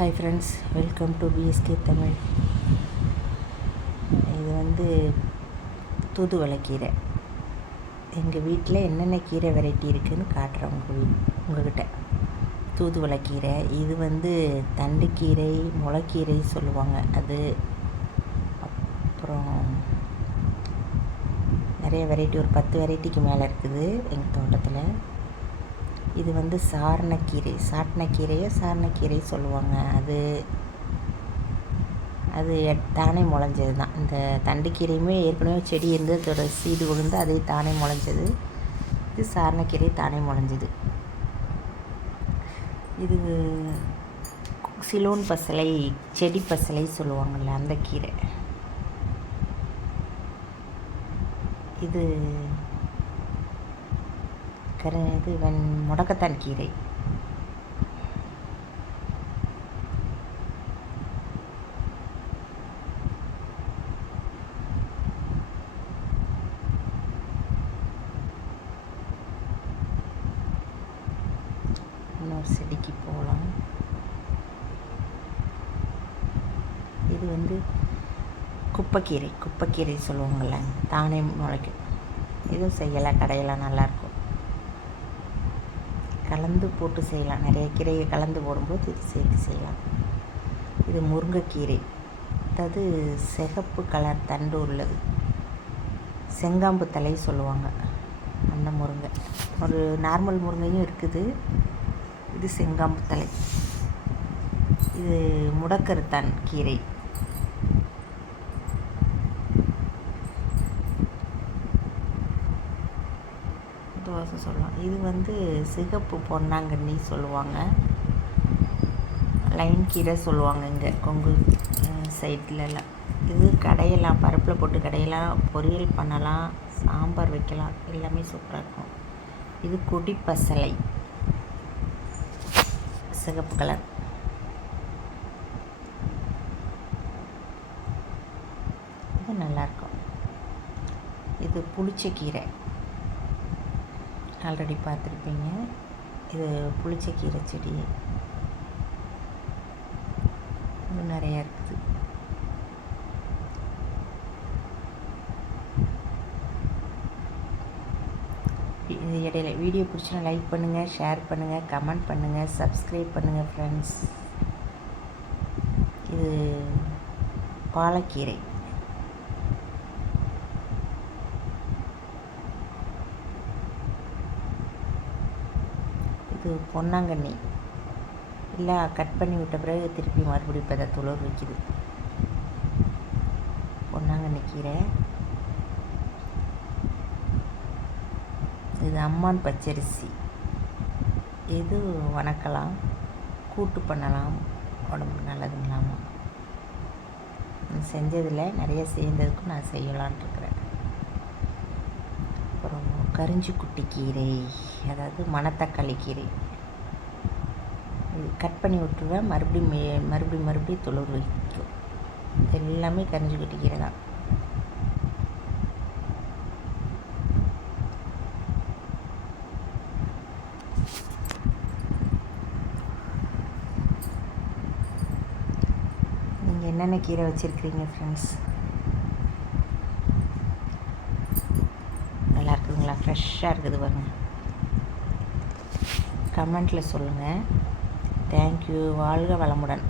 Hi friends, welcome to PSK Tamil. இது தூதுவளைக்கீரை. எங்கள் வீட்டில் என்னென்ன கீரை வெரைட்டி இருக்குதுன்னு காட்டுறேன் உங்கள்கிட்ட. தூதுவளைக்கீரை இது தண்டுக்கீரை, முளைக்கீரை சொல்லுவாங்க. அது அப்புறம் நிறைய வெரைட்டி, ஒரு 10 வெரைட்டிக்கு மேலே இருக்குது எங்கள் தோட்டத்தில். இது சாரணக்கீரை, சாரணக்கீரை சொல்லுவாங்க. அது தானே முளைஞ்சது தான். இந்த தண்டுக்கீரையுமே ஏற்கனவே செடி இருந்து அதோட சீடு விழுந்து அதே தானே முளைஞ்சது. இது சாரணக்கீரை தானே முளைஞ்சது. இது சிலோன் பசலை, செடி பசலை சொல்லுவாங்கள்ல, அந்த கீரை. இது முடக்கத்தான் கீரை. இன்னொரு செடிக்கு போகலாம். இது குப்பைக்கீரை சொல்லுவாங்கள்ல, தானே முளைக்கும். இதுவும் செய்யலாம், கடையெல்லாம் நல்லாயிருக்கும். கலந்து போட்டு செய்யலாம். நிறைய கீரையை கலந்து போடும்போது இது சேர்த்து செய்யலாம். இது முருங்கைக்கீரை, அதாவது சிகப்பு கலர் தண்டு உள்ளது. செங்காம்பு தலை சொல்லுவாங்க அந்த முருங்கை. ஒரு நார்மல் முருங்கையும் இருக்குது. இது செங்காம்பு தலை. இது முடக்கருத்தான் கீரை. தோசை சொல்லலாம். இது சிகப்பு பொன்னாங்கண்ணி சொல்லுவாங்க. லைன் கீரை சொல்லுவாங்க இங்கே கொங்கு சைட்லலாம். இது கடையெல்லாம் பருப்பில் போட்டு கடையெல்லாம் பொரியல் பண்ணலாம், சாம்பார் வைக்கலாம், எல்லாமே சூப்பராக இருக்கும். இது கொடி பசலை, சிகப்பு கலர். இது நல்லாயிருக்கும். இது புளிச்சக்கீரை, ஆல்ரெடி பார்த்துருப்பீங்க. இது புளிச்சக்கீரை செடி. இது நிறையா இருக்குது. இது இடையில வீடியோ பிடிச்சினா லைக் பண்ணுங்கள், ஷேர் பண்ணுங்கள், கமெண்ட் பண்ணுங்கள், சப்ஸ்கிரைப் பண்ணுங்கள் ஃப்ரெண்ட்ஸ். இது பாலக்கீரை. இது பொன்னாங்கண்ணி. இல்லை, கட் பண்ணி விட்ட பிறகு திருப்பி மறுபடியும் இப்போ தான் துளிர் வைக்குது. பொன்னாங்கண்ணி கீரை. இது அம்மான் பச்சரிசி. இது வணக்கலாம், கூட்டு பண்ணலாம், உடம்புக்கு நல்லதுங்களாமா. செஞ்சதில் நிறைய சேர்ந்ததுக்கும் நான் செய்யலான் இருக்கிறேன். அப்புறம் கரிஞ்சி குட்டி கீரை, அதாவது மணத்தக்காளி கீரை. இது கட் பண்ணி விட்டுருவேன், மறுபடியும் துளிர் வைக்கும். எல்லாமே கரிஞ்சி குட்டி கீரை தான். நீங்கள் என்னென்ன கீரை வச்சுருக்கிறீங்க ஃப்ரெண்ட்ஸ்? நல்லா இருக்குதுங்களா? ஃப்ரெஷ்ஷாக இருக்குது பாருங்கள். கமெண்ட்டில் சொல்லுங்கள். தேங்க்யூ. வாழ்க வளமுடன்.